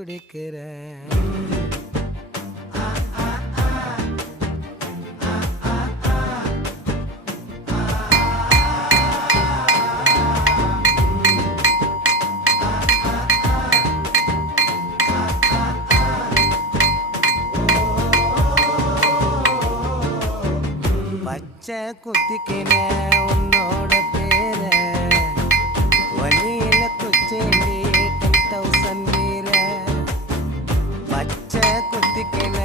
துடிக்கிறேன். பச்சை குத்திக்கின உன்னோட பேர வழியில குச்சேண்டி 10,000 வீர. பச்சை குத்திக்கின